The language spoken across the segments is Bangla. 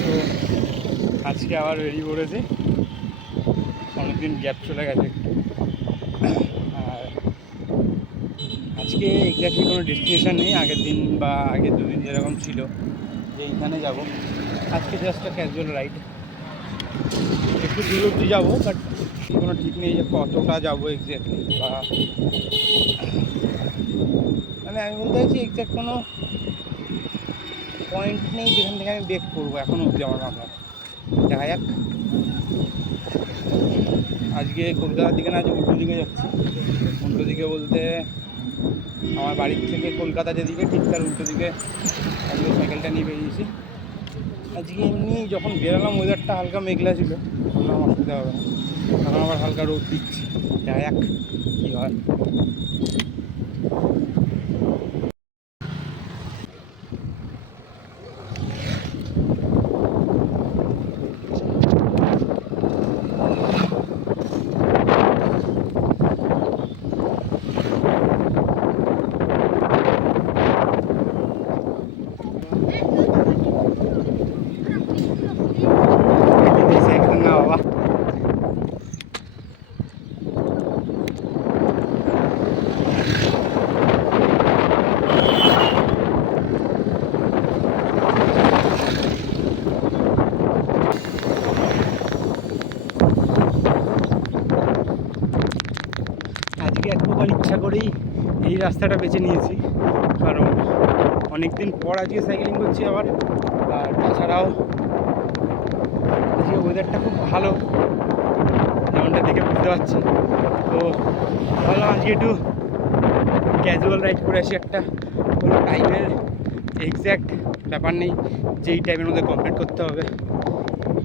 তো আজকে আবার বেরিয়ে পড়েছি, অনেকদিন গ্যাপ চলে গেছে একটু। আর আজকে এক্স্যাক্টলি কোনো ডেস্টিনেশন নেই, আগের দিন বা আগের দুদিন যেরকম ছিল যে এইখানে যাব। আজকে জাস্ট ক্যাজুয়াল রাইড, একটু দূর অবধি যাবো, বাট কোনো ঠিক নেই যে কতটা যাবো এক্স্যাক্টলি, বা মানে আমি বলতে চাইছি এক্স্যাক্ট কোনো পয়েন্ট নেই যেখান থেকে আমি বেক করবো এখনও অবধি আমার মাথা। দেখা যাক। আজকে কলকাতার দিকে না, আজ উল্টো দিকে যাচ্ছি। উল্টো দিকে বলতে আমার বাড়ির থেকে কলকাতা যেদিকে ঠিক তার উল্টো দিকে আজকে সাইকেলটা নিয়ে বেরিয়েছি। আজকে এমনি যখন বেরোলাম ওয়েদারটা হালকা মেঘলা ছিল, কোনো অসুবিধা হবে না। এখন আবার হালকা রোদ দিচ্ছে, দেখা যাক কী হয়। সাইকেল না বাবা, আজকে এক প্রকার ইচ্ছা করেই এই রাস্তাটা বেছে নিয়েছি, কারণ অনেক দিন পর আজকে সাইকেলিং করছি আবার। আর তাছাড়াও আজকে ওয়েদারটা খুব ভালো, যেমনটা দেখে বুঝতে পারছি। তো ভাবলাম আজকে একটু ক্যাজুয়াল রাইড করে আসি। একটা কোনো টাইমের এক্স্যাক্ট ব্যাপার নেই যে এই টাইমের মধ্যে কমপ্লিট করতে হবে,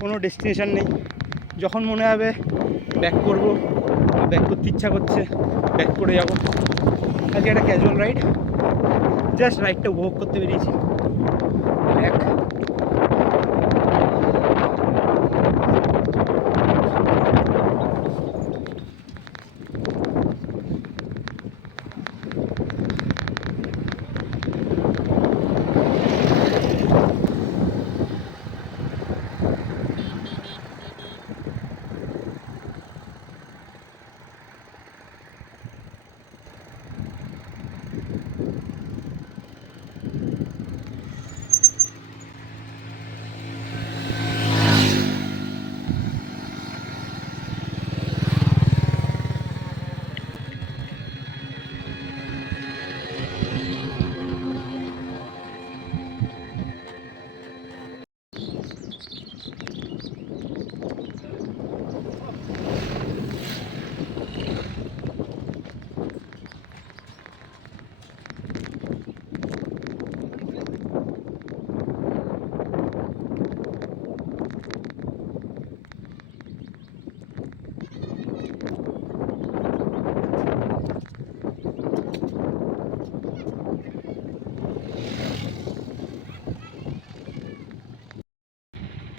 কোনো ডেস্টিনেশন নেই। যখন মনে হবে ব্যাক করবো, ব্যাক করতে ইচ্ছা করছে ব্যাক করে যাবো। আজকে একটা ক্যাজুয়াল রাইড, জাস্ট রাইডটা উপভোগ করতে বেরিয়েছি। এক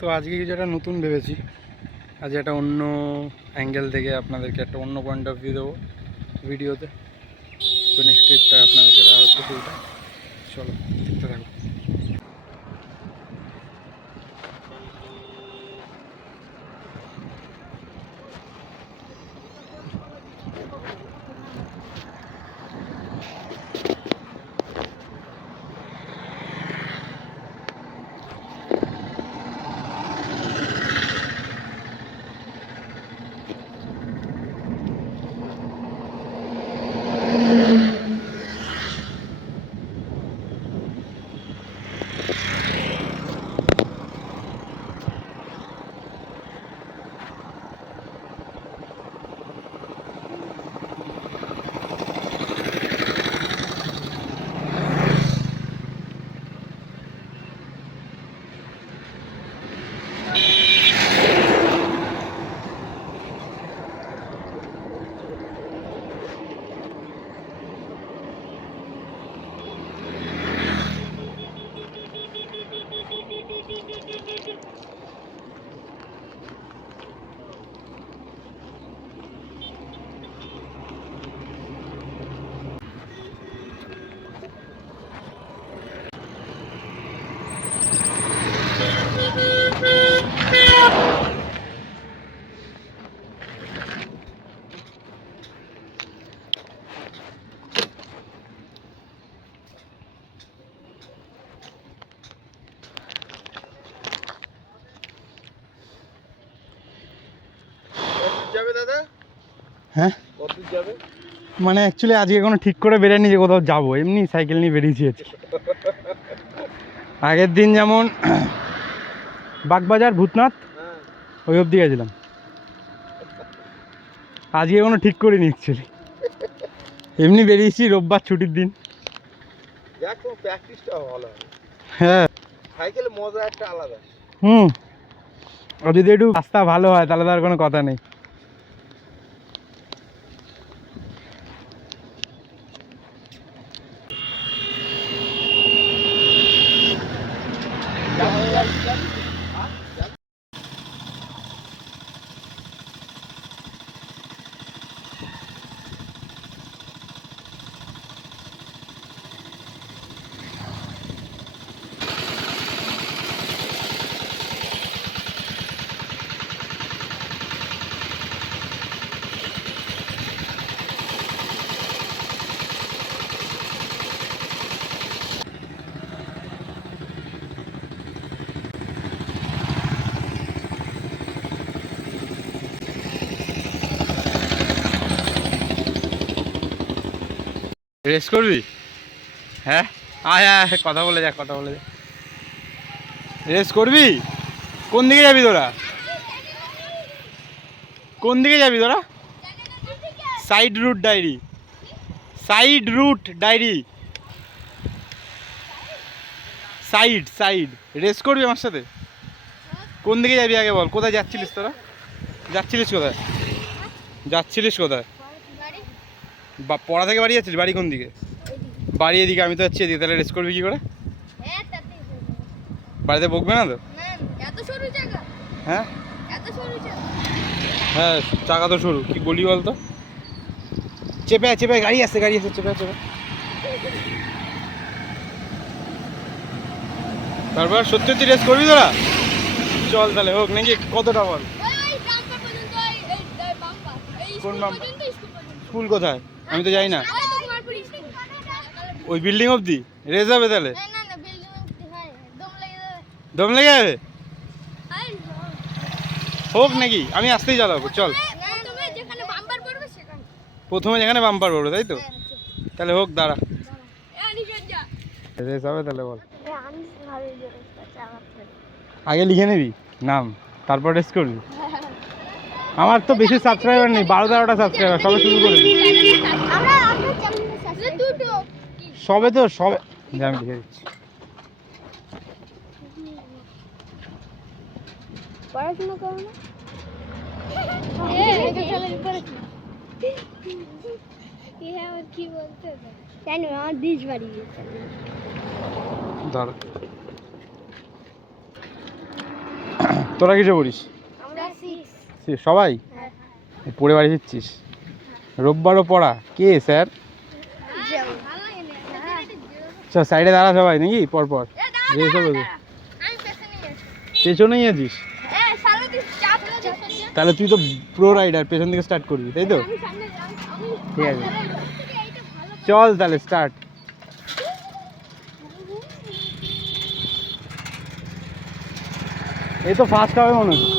তো আজকে যেটা নতুন ভেবেছি, আজ একটা অন্য অ্যাঙ্গেল থেকে আপনাদেরকে একটা অন্য পয়েন্ট অফ ভিউ দেবো ভিডিওতে। তো নেক্সট ট্রিপটা আপনাদেরকে দেওয়া হচ্ছে সেইটা। চলো দেখতে থাকো। হ্যাঁ কতদূর যাবে? মানে অ্যাকচুয়ালি আজকে কোনো ঠিক করে বেরোয়নি যে কোথাও যাবো, এমনি সাইকেল নিয়ে বেরিয়েছি আজকে। আগের দিন যেমন বাগবাজার ভূতনাথ ওই অবধি গেছিলাম, আজকে কোনো ঠিক করিনি অ্যাকচুয়ালি, এমনি বেরিয়েছি রোববার ছুটির দিন। দেখ তো প্র্যাকটিসটা ভালো হবে। হ্যাঁ সাইকেলে মজা একটা আলাদা। আর যদি একটু রাস্তা ভালো হয় তাহলে তো আর কোনো কথা নেই। রেস করবি? হ্যাঁ আয় আয় কথা বলে যা, কথা বলে যা। রেস করবি? কোন দিকে যাবি তোরা? কোন দিকে যাবি তোরা? Side route diary, side route diary, side side. Race করবি আমার সাথে? কোন দিকে যাবি আগে বল, কোথায় যাচ্ছিলিস তোরা? যাচ্ছিলিস কোথায়? যাচ্ছিলিস কোথায়? পড়া থেকে বাড়ি যাচ্ছিস? বাড়ি কোন দিকে? বাড়ি এদিকে, আমি তো যাচ্ছি এদিকে। তাহলে রেস করবি কি করে? বাড়িতে বকবে না তো? হ্যাঁ হ্যাঁ চাকা তো সরু, কি বলি বলতো? চেপে চেপে, গাড়ি আসছে গাড়ি আসছে, চেপে চেপে। তারপর সত্যি সত্যি রেস করবি তোরা? চল তাহলে হোক নাকি। কতটা বল? কোন বাম্পার? স্কুল কোথায়? আমি তো যাই না। ওই বিল্ডিং অবধি রেস হবে তাহলে? দম লেগে যাবে? হোক নাকি, আমি আসতেই চালাবো। চল প্রথমে যেখানে বাম্পার পড়বে, তাই তো? তাহলে হোক, দাঁড়া। রেস হবে তাহলে বল। আগে লিখে নিবি নাম, তারপর রেস করবি। আমার তো বেশি সাবস্ক্রাইবার নেই, 12-13টা সাবস্ক্রাইবার, সবে শুরু করে দিই। সবে তো সবে, আমি লিখে দিচ্ছি। পড়াশোনা করো না? কি বলতে জানি, আমার ডিশ বাড়ি গেছে। ধর তোরা কিছু পড়িস? সবাই পড়ে বাড়ি ফিরছিস? রোববারও পড়া? কে স্যার? চল সাইডে দাঁড়া সবাই নাকি পরপর। পেছনেই আছিস? তাহলে তুই তো প্রো রাইডার, পেছন থেকে স্টার্ট করবি, তাই তো? ঠিক আছে চল তাহলে স্টার্ট। এই তো ফার্স্ট হবে মনে হচ্ছে।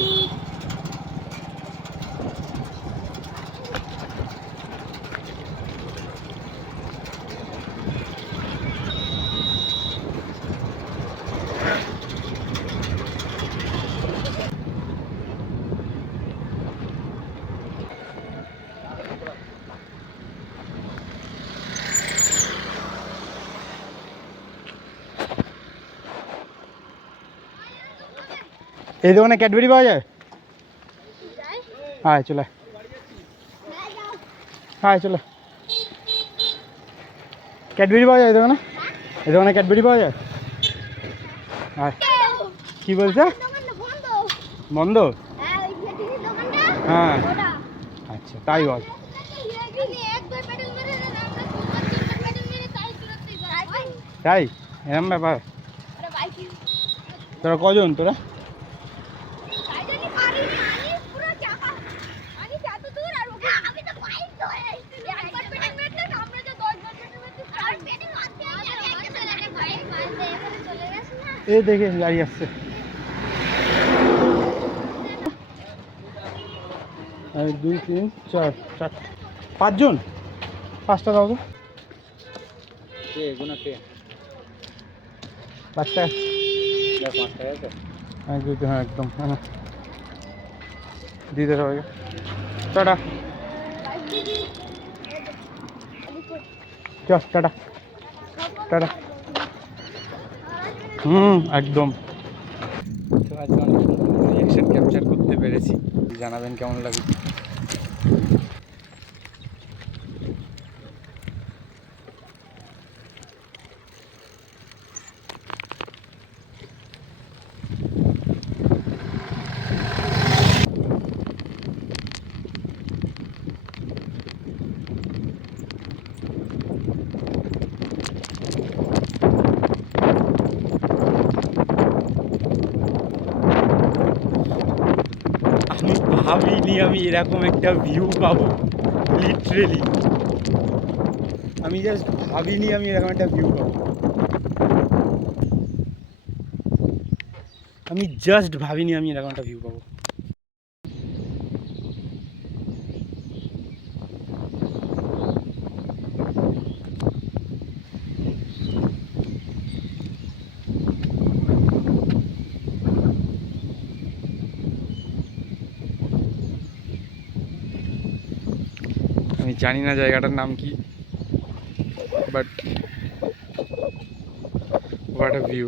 এই দোকানে ক্যাডবেরি পাওয়া যায়? হ্যাঁ চলে, হ্যাঁ চলে। ক্যাডবেরি পাওয়া যায় এই দোকানে? এই দোকানে ক্যাডবেরি পাওয়া যায়? হ্যাঁ। কি বলছে? বন্ধ? হ্যাঁ আচ্ছা তাই বল। তাই এরম ব্যাপার? তোরা কজন তোরা? এই দেখে গাড়ি আসছে। 1 2 3 4 4 5 জন, 5টা দাও তো। কে এগুলো কে? 5টা। 5 টাকা তো? হ্যাঁ একদম, হ্যাঁ দিয়ে দে সবাইকে। টাটা। চল টাটা টাটা। একদম। তো আজকে অনেক সুন্দর রিয়াকশন ক্যাপচার করতে পেরেছি, জানাবেন কেমন লাগে। আমি ভাবিনি আমি এরকম একটা ভিউ পাবো, লিটারেলি আমি জাস্ট ভাবিনি আমি এরকম একটা ভিউ পাবো। আমি জাস্ট ভাবিনি আমি এরকম একটা ভিউ পাবো। আমি জানি না জায়গাটার নাম কি, but what a view.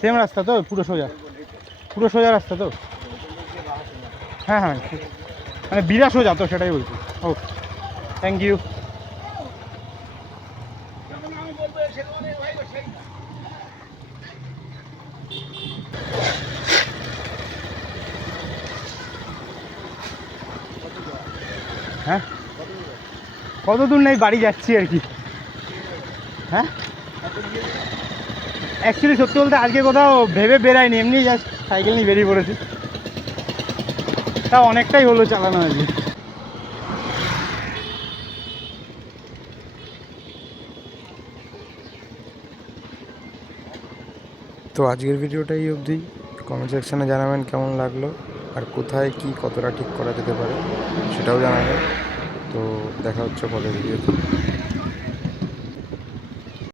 Same রাস্তা তো, পুরো সোজা, পুরো সোজা রাস্তা তো? হ্যাঁ হ্যাঁ, মানে বিরা সোজা তো, সেটাই বলছি। ওকে, থ্যাংক ইউ। হ্যাঁ কত দূর নেই, বাড়ি যাচ্ছি আর কি। হ্যাঁ অ্যাকচুয়ালি সত্যি বলতে আজকে কোথাও ভেবে বেরাইনি, এমনি জাস্ট সাইকেল নিয়ে বেরিয়ে পড়েছি। তা অনেকটাই হলো চালানো আজকে। তো আজকের ভিডিওটা এই অবধি। কমেন্ট সেকশানে জানাবেন কেমন লাগলো, আর কোথায় কি কতটা ঠিক করা যেতে পারে সেটাও জানাবেন। তো দেখা হচ্ছে পরের ভিডিওতে।